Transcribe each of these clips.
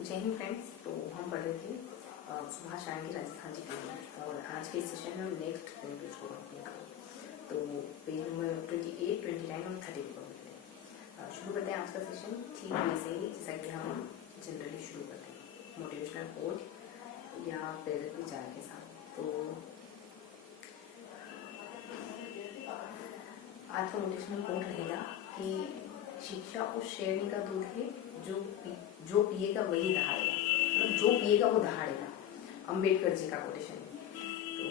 जय हिंद फ्रेंड्स। तो हम पढ़ रहे थे सुभाष राय की राजस्थान जी के और आज के सेशन में हम नेक्स्ट पेज को कंप्लीट करें। तो पेज नंबर 28, 29 और 30 को कंप्लीट शुरू करते हैं आज का सेशन। ठीक वैसे ही जैसा कि हम जनरली शुरू करते हैं मोटिवेशनल कोट या प्रेरक विचार के साथ। तो आज का मोटिवेशनल कोट रहेगा कि शिक्षा उस शेरनी का दूध है जो पिएगा वही दहाड़ेगा, मतलब जो पिएगा वो दहाड़ेगा। अंबेडकर जी का कोटेशन है। तो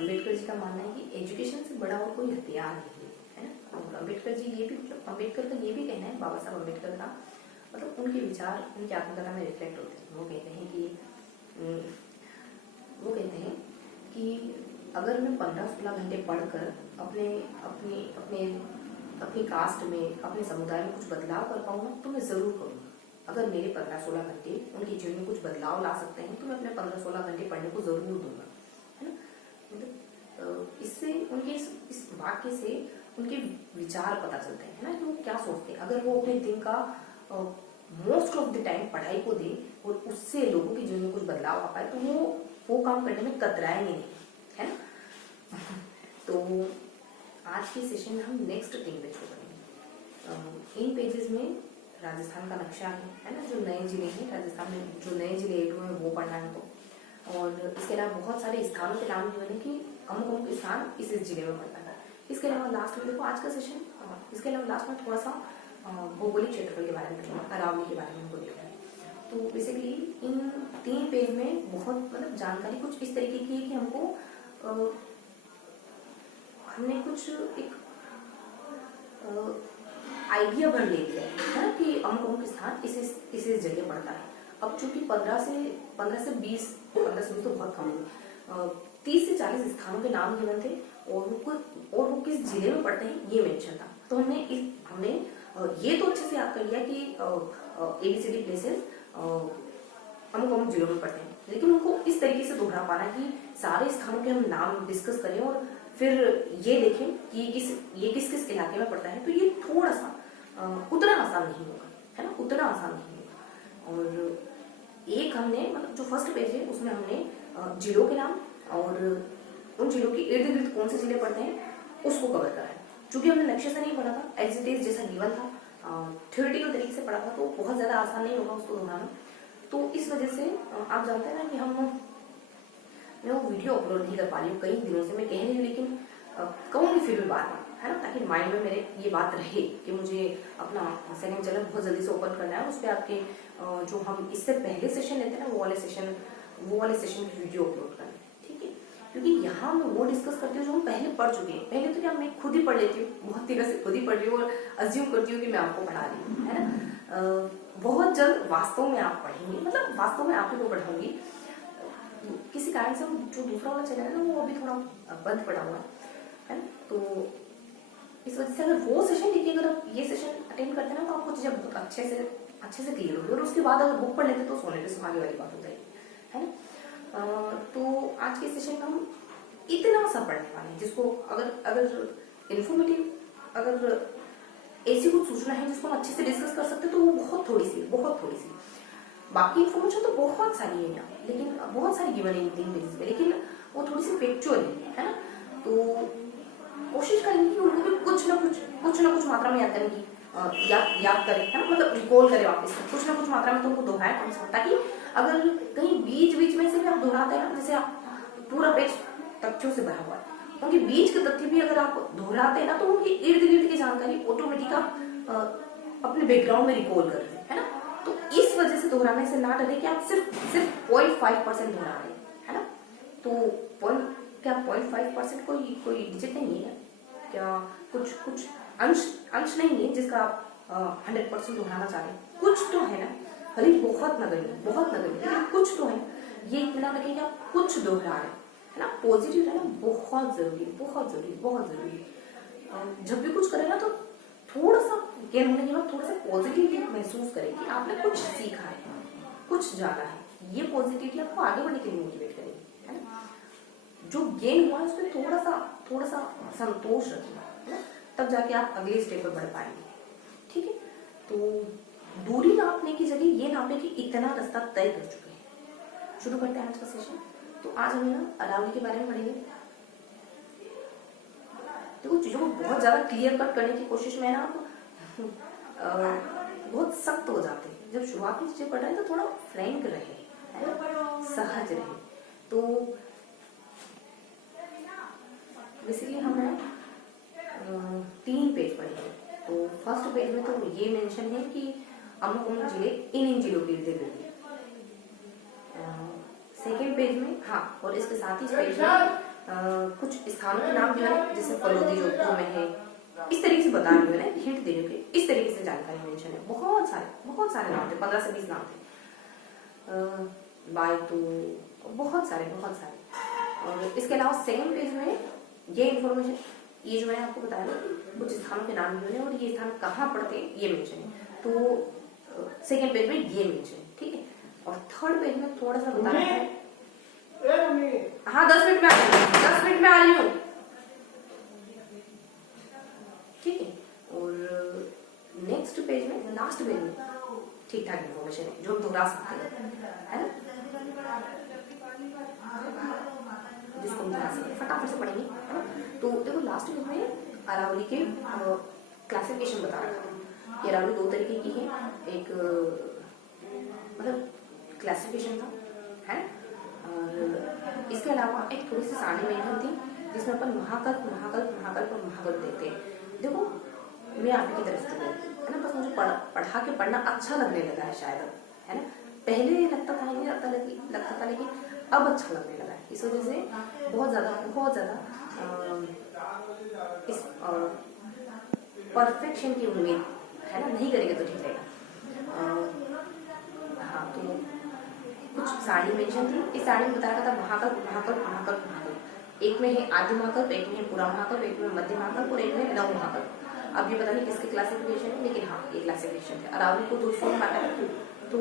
अंबेडकर जी का मानना है कि एजुकेशन से बड़ा और कोई हथियार नहीं है ना। और अंबेडकर जी ये भी मतलब अंबेडकर का ये भी कहना है, बाबा साहब अंबेडकर का मतलब उनके विचार उनकी आत्मकथा में रिफ्लेक्ट होते हैं। वो कहते हैं कि अगर मैं 15-16 घंटे पढ़कर अपने अपने अपने अपनी कास्ट में अपने समुदाय में कुछ बदलाव कर पाऊँ तो मैं ज़रूर करूँगा। अगर मेरे 15-16 घंटे उनके जीवन में कुछ बदलाव ला सकते हैं तो मैं अपने 15-16 घंटे पढ़ने को ज़रूर दूंगा, है ना। मतलब इससे उनके इस वाक्य से उनके विचार पता चलते हैं, है ना, कि वो क्या सोचते हैं। अगर वो अपने दिन का मोस्ट ऑफ द टाइम पढ़ाई को दे और उससे लोगों के जीवन में कुछ बदलाव आ पाए तो वो काम करने में कतराएंगे नहीं, है ना। तो आज के सेशन में हम नेक्स्ट 3 पेज को पढ़ेंगे। इन पेजेस में राजस्थान का नक्शा है ना, जो नए जिले हैं राजस्थान में, जो नए जिले ऐड हुए हैं वो पढ़ना है हमको। और इसके अलावा बहुत सारे स्थानों के नाम दिए हैं कि अमुक स्थान इस जिले में पढ़ना है। इसके अलावा लास्ट में देखो आज का सेशन, इसके अलावा लास्ट में थोड़ा सा भौगोलिक क्षेत्रफल के बारे में पढ़ेंगे, अरावली के बारे में हमको देखना है। तो बेसिकली इन 3 पेज में बहुत मतलब जानकारी कुछ इस तरीके की है कि हमको हमने कुछ एक आइडिया भर ले लिया है ना कि अमुक स्थान इस जगह पड़ता है। अब चूंकि 15 से 20 तो बहुत कम है, 30 से 40 स्थानों के नाम गिवन थे और वो किस जिले में पड़ते हैं ये मेंशन था। तो हमने ये तो अच्छे से याद कर लिया कि ABCD प्लेसेस अमुक जिलों में पड़ते हैं, लेकिन उनको इस तरीके से दोहरा पाना कि सारे स्थानों के हम नाम डिस्कस करें और फिर ये देखें कि ये किस किस इलाके में पड़ता है, तो ये थोड़ा सा उतना आसान नहीं होगा, है ना, उतना आसान नहीं होगा। और एक हमने मतलब जो फर्स्ट पेज है उसमें हमने जिलों के नाम और उन जिलों के इर्द गिर्द कौन से जिले पड़ते हैं उसको कवर करा है। चूंकि हमने नक्शे से नहीं पढ़ा था, एज इट इज जैसा गिवन था, थ्योरेटिकल तरीके से पढ़ा था, तो बहुत ज्यादा आसान नहीं होगा उसको दोहराना। तो इस वजह से आप जानते हैं ना कि मैं वो वीडियो अपलोड नहीं कर पा रही हूँ कई दिनों से, मैं कह रही हूँ लेकिन कहूँगी फिर भी बार बार, है ना, ताकि माइंड में मेरे ये बात रहे कि मुझे अपना सेकंड चैनल बहुत जल्दी से ओपन करना है। उस पर आपके जो हम इससे पहले सेशन लेते हैं ना वो वाले सेशन की वीडियो अपलोड करना है, ठीक है। क्योंकि यहाँ मैं वो डिस्कस करती हूँ जो हम पहले पढ़ चुके हैं। पहले तो क्या मैं खुद ही पढ़ लेती हूँ, बहुत तरह से खुद ही पढ़ रही हूँ और अज्यूम करती हूँ कि मैं आपको पढ़ा रही हूँ, है ना। बहुत जल्द वास्तव में आप पढ़ेंगे, मतलब वास्तव में आप ही को पढ़ाऊंगी। किसी कारण से जो दूसरा वाला चैनल है ना वो अभी थोड़ा बंद पड़ा हुआ है ना। तो इस वजह से अगर वो सेशन देखिए, अगर आप ये सेशन अटेंड करते हैं ना तो आपको चीजें बहुत अच्छे से क्लियर होगी। और उसके बाद अगर बुक पढ़ लेते तो सोने पे सुहागे वाली बात हो जाएगी, है ना। तो आज के सेशन में हम इतना सा पढ़ने वाले हैं जिसको अगर इन्फॉर्मेटिव, अगर ऐसी कुछ सूचना है जिसको हम अच्छे से डिस्कस कर सकते हैं तो वो बहुत थोड़ी सी। बाकी इन्फॉर्मेशन तो बहुत सारी है यहाँ, लेकिन बहुत सारी गिवन है 3 पेजेस पे, लेकिन वो थोड़ी सी फैक्चुअल है ना। तो कोशिश करेंगे कि उनको भी कुछ ना कुछ मात्रा में याद करने की याद करें, है ना, मतलब रिकॉल करें वापस से कुछ ना कुछ मात्रा में, तो उनको दोहराएं कम से कम, ताकि अगर कहीं बीच में से भी आप दोहराते हैं ना, जैसे आप पूरा पेज तथ्यों से भरा हुआ है, उनके बीच के तथ्य भी अगर आप दोहराते हैं ना तो उनके इर्द गिर्द की जानकारी ऑटोमेटिक आप अपने बैकग्राउंड में रिकॉल कर रहे हैं, है ना। तो इस वजह से दोहराने से ना डरे कि आप सिर्फ 0.5% दोहरा रहे हैं, है ना। तो 0.5% कोई डिजिट नहीं है क्या, कुछ अंश नहीं है जिसका आप 100% दोहराना चाह रहे हैं। कुछ तो है ना, भले बहुत नगण्य लेकिन कुछ तो है। ये इतना लगे कि आप कुछ दोहरा रहे हैं, है ना। पॉजिटिव रहना बहुत जरूरी। जब भी कुछ करें ना तो थोड़ा सा गेन होने के बाद थोड़ा सा पॉजिटिवली महसूस करें कि आपने कुछ सीखा है, कुछ जाना है। ये पॉजिटिविटी आपको आगे बढ़ने के लिए मोटिवेट करेगी, है ना। जो गेन हुआ है उसमें थोड़ा सा संतोष रखिए, है ना, तब जाके आप अगले स्टेप पर बढ़ पाएंगे, ठीक है। तो दूरी नापने की जगह ये नापे कि इतना रास्ता तय कर चुके हैं। शुरू करते हैं आज का सेशन। तो आज हम ना अरावली के बारे में पढ़ेंगे। देखो चीजों को बहुत ज्यादा क्लियर कट करने की कोशिश में ना बहुत सख्त हो जाते हैं। जब शुरुआत में चीजें पढ़ रहे हैं तो थोड़ा फ्रैंक रहे, है ना, सहज रहे। तो बेसिकली हम ना 3 पेज पढ़ेंगे। तो फर्स्ट पेज में तो ये मेंशन है कि अमुक अमुक जिले इन जिलों के लिए देंगे। सेकेंड पेज में हाँ, और इसके साथ ही इस पेज में कुछ स्थानों के नाम जो है, जैसे फलोदी जोधपुर में है, इस तरीके से बता रही हूँ, हिंट दे रही हूँ, इस तरीके से जानकारी मेंशन है। बहुत सारे नाम थे, 15 से 20 नाम थे, बायतू, बहुत सारे। और इसके अलावा सेकंड पेज में ये इन्फॉर्मेशन, ये जो मैंने आपको बताया ना, कुछ स्थानों के नाम भी है और ये स्थान कहाँ पड़ते हैं ये मेंशन है। तो सेकंड पेज में ये मेंशन है, ठीक है। और थर्ड पेज में थोड़ा सा बता रहा है। हाँ 10 मिनट में आ रही हूँ, 10 मिनट में आ रही हूँ, ठीक है। और नेक्स्ट पेज में, लास्ट पेज में ठीक ठाक इन्फॉर्मेशन है जो हम दोहरा सकते हैं, है ना, जिसको हम दोहरा सकते हैं। फटाफट से पढ़ेंगे, है ना। तो देखो लास्ट पेज में अरावली के क्लासिफिकेशन बता रखा है। ये अरावली 2 तरीके की है। एक मतलब क्लासिफिकेशन था, है। और इसके अलावा एक थोड़ी सी सारणी मेंशन थी जिसमें अपन महाकल्प और महाकल्प देखते हैं। देखो मैं आप ही की तरफ से बोलती हूँ, है ना, बस मुझे पढ़ा के पढ़ना अच्छा लगने लगा है शायद, है ना। पहले लगता था लेकिन अब अच्छा लगने लगा है। इस वजह से बहुत ज्यादा इस परफेक्शन की उम्मीद, है ना, नहीं करेंगे तो ठीक रहेगा। हाँ, तो कुछ साड़ी मेंशन थी। इस साड़ी में बताया था महाकल्प। एक में है आदि महाकल्प, एक में है पूरा महाकल्प, एक में मध्य महाकल्प और एक में नव महाकल्प। अब ये पता नहीं किसके क्लासिफिकेशन है, लेकिन हाँ ये क्लासिफिकेशन है। अरावली को 2 हिस्सों में बांटा है, तो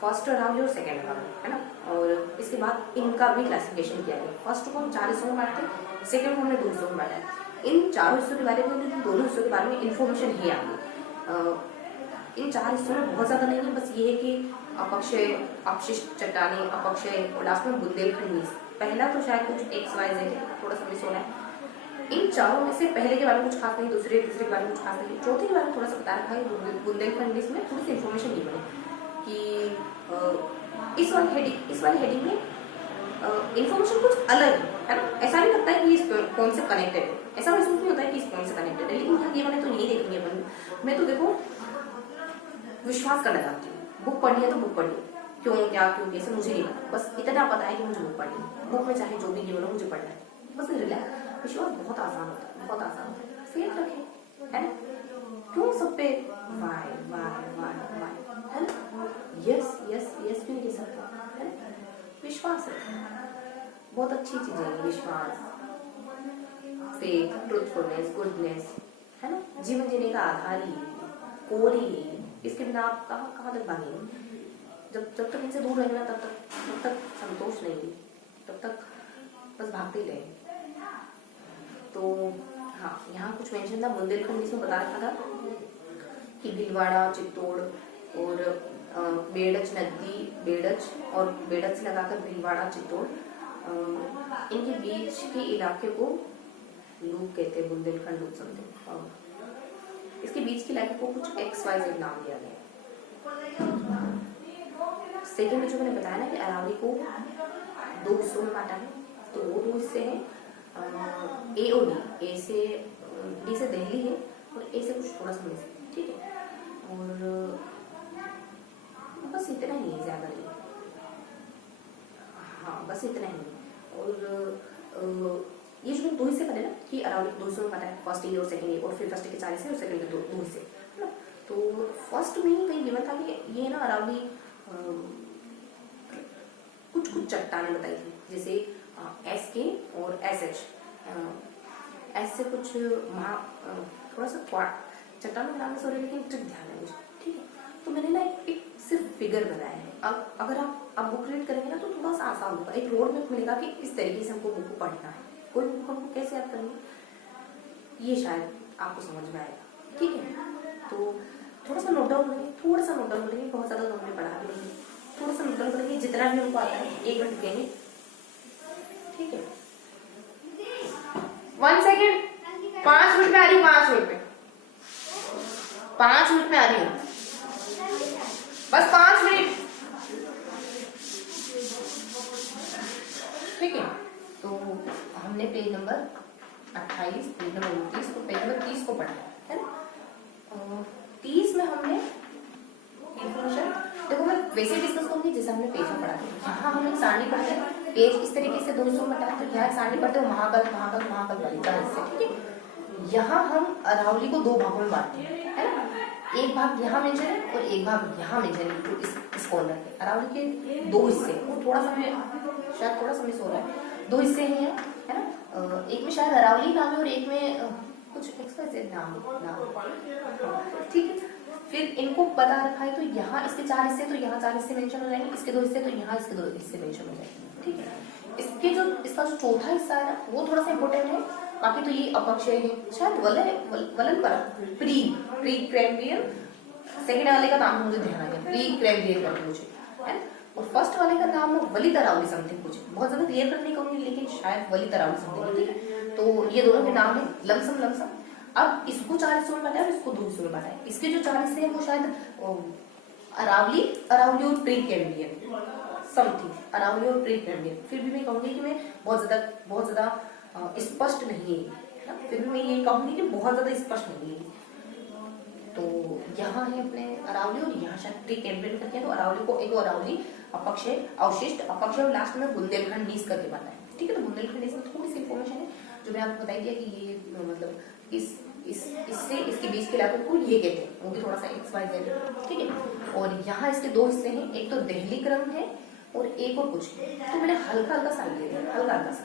फर्स्ट अरावली और सेकेंड अरावली, है ना। और इसके बाद इनका भी क्लासिफिकेशन किया गया। फर्स्ट को हम 4 हिस्सों में बांटते हैं, सेकेंड को हमने 2 हिस्सों में बांटा है। इन 4 हिस्सों के बारे में, दोनों हिस्सों के बारे में इन्फॉर्मेशन है आगे। इन 4 हिस्सों में बहुत ज्यादा नहीं है, बस ये है कि अपक्षय, अपशिष्ट चट्टानी, अपक्षय और लास्ट में बुंदेलखंड। पहला तो शायद कुछ XYZ है, थोड़ा सा मिस हो रहा है। इन चारों में से पहले के बारे में कुछ खास नहीं, दूसरे तीसरे के बारे में कुछ खास नहीं, चौथे के बारे में थोड़ा सा बता रखा है। बुंदेलखंड में थोड़ी सी इन्फॉर्मेशन दी बनी कि इस वाली हेडिंग में इन्फॉर्मेशन कुछ अलग है ना। ऐसा नहीं लगता है कि इस कौन से कनेक्टेड है, ऐसा महसूस नहीं होता है कि इस कौन से कनेक्टेड है, लेकिन यहाँ ये मैंने तो नहीं देखनी है अपन। मैं तो देखो विश्वास करना चाहती हूँ, बुक पढ़नी है तो बुक पढ़नी, क्यों कैसे मुझे नहीं पता, बस इतना पता है कि मुझे बुक पढ़नी है। बुक में चाहे जो भी गिवन हो मुझे पढ़ना है, बस रिलैक्स। विश्वास बहुत आसान होता है, बहुत आसान होता है। फेथ रखें, है ना, क्यों सब पे वाई, है ना, यस भी नहीं कह सकता, है ना। विश्वास है, बहुत अच्छी चीज है विश्वास, फेथ, ट्रूथफुलनेस, गुडनेस, है ना। जीवन जीने का आधार ही, कोर ही। इसके बिना आप कहाँ तक भागेंगे। जब तक इनसे दूर रहेंगे ना, तब तक संतोष नहीं, तब तक बस भागते ही रहेंगे। तो हाँ, यहाँ कुछ मेंशन था बुंदेलखंड, इसमें बता रखा था कि भीलवाड़ा, चित्तौड़ और बेड़च नदी, बेड़च से लगाकर भीलवाड़ा, चित्तौड़, इनके बीच के इलाके को लूप कहते हैं, बुंदेलखंड लूप समझे। और इसके बीच के इलाके को कुछ XYZ नाम दिया गया। सेकेंड में जो मैंने बताया ना कि अरावली को 2 हिस्सों में बांटा है, तो वो 2 हिस्से हैं A और D। D से दिल्ली है और A से कुछ थोड़ा सा मिस, ठीक है। और बस इतना ही है, ज्यादा नहीं। हाँ बस इतना ही। और ये जो 2 हिस्से बने ना कि अरावली 2 हिस्सों में बांटा है, फर्स्ट ए और सेकंड ए, और फिर फर्स्ट के 4 हिस्से और सेकंड के 2 हिस्से, है ना। तो फर्स्ट में ही कहीं गिवन था कि ये ना अरावली कुछ चट्टानें बताई थी, जैसे SK और SH। एस से कुछ थोड़ा सा चट्टानों के नाम में सॉरी, लेकिन ट्रिक ध्यान है मुझे, ठीक है। तो मैंने ना एक सिर्फ फिगर बनाया है। अब अगर आप बुक रीड करेंगे ना तो थोड़ा सा आसान होगा, एक रोड मैप मिलेगा कि इस तरीके से हमको बुक को पढ़ना है। कोई बुक हमको कैसे याद करनी, ये शायद आपको समझ में आएगा, ठीक है। तो थोड़ा सा नोट डाउन करेंगे, थोड़ा सा नोट डाउन करेंगे, बहुत ज्यादा तो हमने पढ़ा भी नहीं, थोड़ा सा नोट डाउन करेंगे जितना भी हमको आता है, 1 मिनट देंगे, ठीक है। 1 सेकेंड, 5 मिनट में आ रही हूँ, 5 मिनट में, 5 मिनट में आ रही हूँ, बस 5 मिनट, ठीक है। तो हमने पेज नंबर 28, पेज नंबर 29, तो पेज नंबर 30 को पढ़ा है ना। 30 में हमने इंफॉर्मेशन, देखो मैं वैसे डिस्कस करूंगी जैसे हमने पेज में पढ़ा था। यहाँ हम एक सारणी पढ़ते हैं, पेज इस तरीके से 2 हिस्सों में बताया, तो यहाँ सारणी पढ़ते हैं महाकल्प महाकल्प महाकल्प वाली तरह से, ठीक है। यहाँ हम अरावली को 2 भागों में बांटते हैं, है ना। एक भाग यहाँ मेंशन है और एक भाग यहाँ मेंशन है, तो इस कॉर्नर के अरावली के 2 हिस्से, वो थोड़ा सा शायद थोड़ा सा मिस हो रहा है, 2 हिस्से ही हैं, है ना। एक में शायद अरावली नाम है और एक में कुछ एक्सवाइजेड नाम, ठीक है। फिर इनको बता रखा है, तो यहाँ इसके 4 हिस्से, तो यहाँ 4 हिस्से मेंशन हो जाएंगे, इसके 2 हिस्से, तो यहाँ इसके 2 हिस्से मेंशन हो जाएंगे, ठीक है। इसका जो चौथा हिस्सा है ना, वो थोड़ा सा इंपोर्टेंट है, बाकी तो ये अपक्षय है, शायद वलन पर प्री कैम्ब्रियन, सेकेंड वाले का नाम मुझे ध्यान आ गया, प्री कैम्ब्रियन करके मुझे, है ना। और फर्स्ट वाले का नाम वलित अरावली समथिंग कुछ, बहुत ज्यादा क्लियर करने कहूंगी, लेकिन शायद वलित अरावली समथिंग, ठीक है। तो ये दोनों के नाम है लमसम। अब इसको 4 हिस्सों में बताया और इसको 2 हिस्सों में बताया। इसके जो 4 हिस्से हैं वो शायद अरावली और प्री कैम्ब्रियन समथिंग, अरावली और प्री कैम्ब्रियन। फिर भी मैं कहूंगी कि मैं बहुत ज्यादा स्पष्ट नहीं है, फिर भी मैं ये कहूंगी कि बहुत ज्यादा स्पष्ट नहीं है। तो यहाँ है अपने अरावली और यहाँ शायद प्री कैम्ब्रियन करके है, तो अरावली को एक अरावली अपक्षय, अवशिष्ट, अपक्षय और लास्ट में बुंदेलखंडीज करके बताया, ठीक है। तो बुंदेलखंडीज में थोड़ी सी इंफॉर्मेशन है जो मैं आपको बताई दिया कि ये मतलब इससे इसके बीच के इलाके को ये कहते हैं, वो भी थोड़ा सा XYZ, ठीक है। और यहाँ इसके 2 हिस्से हैं, एक तो दहली क्रम है और एक और कुछ है, तो मैंने हल्का सा ले लिया, हल्का सा।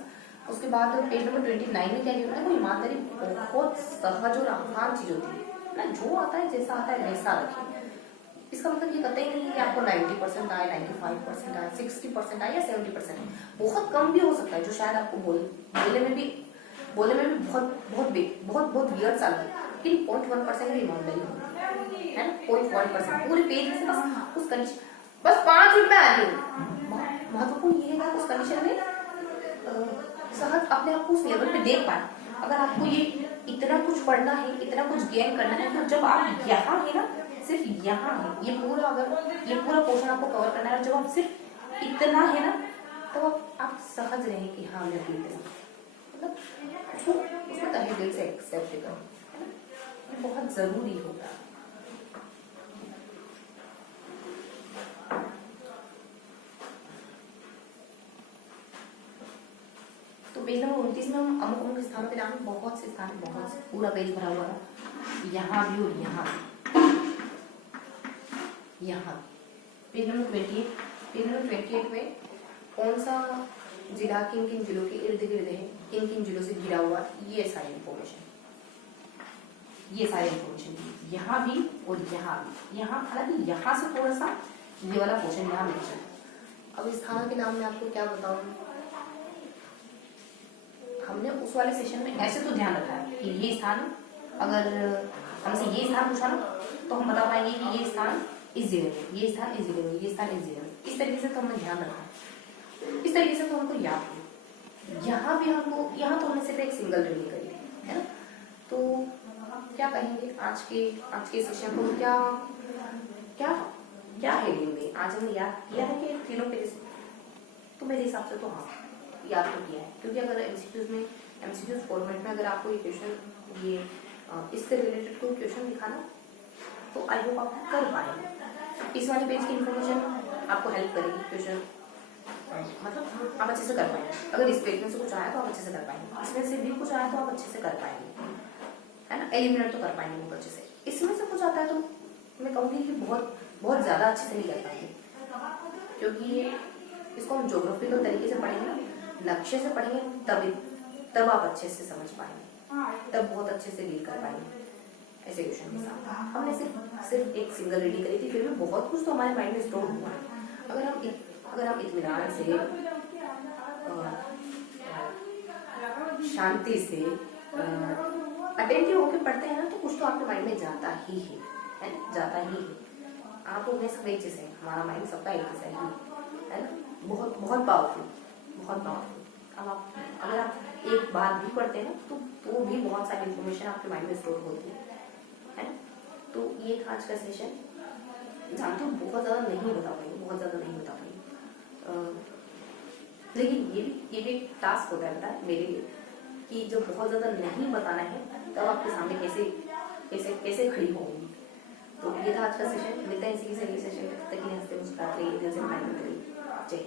उसके बाद पेज नंबर 29 में क्या लिखा है, वो ईमानदारी बहुत सहज और आसान चीज होती है ना, जो आता है जैसा आता है वैसा रखिए। इसका मतलब ये कहते ही नहीं कि आपको 90% आए, 95% आए, 60% आए या 70% आए, बहुत कम भी हो सकता है, जो शायद आपको बोलने में भी बहुत वियर्ड सा लगे, लेकिन 0.1% भी ईमानदारी होती है ना, 0.1% पूरे पेज में से बस उस कंडीशन, बस 5 मिनट में आ रही हूँ। महत्वपूर्ण ये है कि उस कंडीशन में सहज अपने आप को उस लेवल पे देख पाए। अगर आपको ये इतना कुछ पढ़ना है, इतना कुछ गेन करना है, तो जब आप यहाँ है ना, सिर्फ यहाँ है, ये पूरा पोर्शन आपको कवर करना है, जब आप सिर्फ इतना है ना, तो आप सहज रहे कि हाँ मैं इतना, मतलब उसको तहे दिल से एक्सेप्ट करो, है ना, ये बहुत जरूरी होता है। तो पेज नंबर 29 में हम अमुक स्थानों के नाम, बहुत से स्थान, बहुत से, पूरा पेज भरा हुआ है, यहाँ भी और यहाँ पेज नंबर 28 में कौन सा जिला किन किन जिलों के इर्द गिर्द है, किन किन जिलों से घिरा हुआ, ये सारी इंफॉर्मेशन यहाँ भी और यहाँ भी, हालांकि यहाँ से थोड़ा सा ये वाला पोर्शन यहाँ मेंशन। अब स्थानों के नाम में आपको क्या बताऊं, हमने उस वाले सेशन में ऐसे तो ध्यान रखा है कि ये स्थान, अगर हमसे ये स्थान पूछा ना, तो हम बता पाएंगे कि ये स्थान इस जिले में, ये स्थान इस जिले में, ये स्थान इस जिले में, इस तरीके से तो हमने ध्यान रखा, इस तरीके से तो हमको याद है। यहाँ भी तो हमने सिर्फ एक सिंगल रीडिंग करी है ना। तो क्या कहेंगे आज के सेशन को, क्या हेडिंग में आज हमने याद किया है कि तीनों पेज, तो मेरे हिसाब से तो हाँ याद तो किया है, क्योंकि अगर एमसीक्यूज फॉर्मेट में अगर आपको ये क्वेश्चन, ये इससे रिलेटेड कोई क्वेश्चन दिखाना, तो आई होप आप कर पाएंगे। इस वाले पेज की इंफॉर्मेशन आपको हेल्प करेगी, क्वेश्चन मतलब आप अच्छे से कर पाएंगे। अगर इस पेज में से कुछ आया तो आप अच्छे से कर पाएंगे, इसमें से भी कुछ आया तो आप अच्छे से कर पाएंगे, है ना, एलिमिनेट तो कर पाएंगे बहुत अच्छे से। इसमें से कुछ आता है तो मैं कहूँगी कि बहुत ज्यादा अच्छे से नहीं कर पाएंगे, क्योंकि इसको हम ज्योग्राफिकल तरीके से पढ़ेंगे ना, लक्ष्य से पढ़ेंगे, तब आप अच्छे से समझ पाएंगे, तब बहुत अच्छे से डील कर पाएंगे ऐसे क्वेश्चन के साथ। हमने सिर्फ एक सिंगल रीडिंग करी थी, फिर भी बहुत कुछ तो हमारे माइंड में स्टोर हुआ है। अगर हम इत्मीनान से, शांति से, अटेंटिव होकर पढ़ते हैं ना, तो कुछ तो आपके माइंड में जाता ही है। है ना, जाता ही है। आप लोग में सब एक जैसे हैं, हमारा माइंड सबका एक जैसा ही है ना, बहुत बहुत पावरफुल, बहुत पावरफुल। अब आप अगर आप एक बार भी पढ़ते हैं तो वो भी बहुत सारी इन्फॉर्मेशन आपके माइंड में स्टोर होती है ना। तो ये था आज का सेशन। जानती हूँ बहुत ज़्यादा नहीं बता पाई, बहुत ज़्यादा नहीं बता पाई, लेकिन ये भी एक टास्क होता है मेरे लिए कि जब बहुत ज़्यादा नहीं बताना है तब आपके सामने कैसे कैसे कैसे खड़ी होंगी। तो ये था आज का सेशन, मिलता है इसी के सेशन, तब तक के लिए हंसते मुस्कुराते रहिए, दिल से माइंड करिए। जय